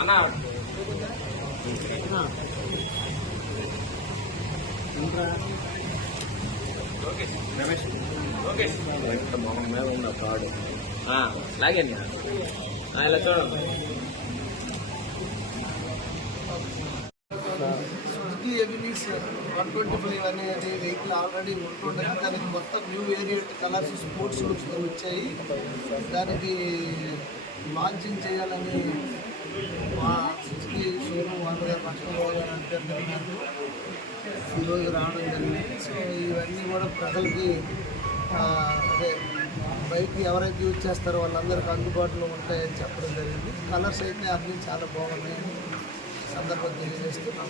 అన్నా మొహం మీద ఉన్న కార్డు లాగండి ఇలా చూడండి. సుజుకి ఎవినిక్స్ 125 అనేది వెహికల్ ఆల్రెడీ ఉంటుండగా దానికి మొత్తం న్యూ వేరియంట్ కలర్స్ స్పోర్ట్స్ లుక్స్తో వచ్చాయి. దానికి లాంచింగ్ చేయాలని మా సుజుకి షోరూమ్ వాళ్ళు లక్ష్మణరావు గారు అభ్యర్థిస్తున్నారు. ఈరోజు రావడం జరిగింది. సో ఇవన్నీ కూడా ప్రజలకి అదే బైక్ ఎవరైతే యూజ్ చేస్తారో వాళ్ళందరికీ అందుబాటులో ఉంటాయని చెప్పడం జరిగింది. కలర్స్ అయితే అన్నీ చాలా బాగున్నాయని సందర్భం తెలియజేస్తున్నాం.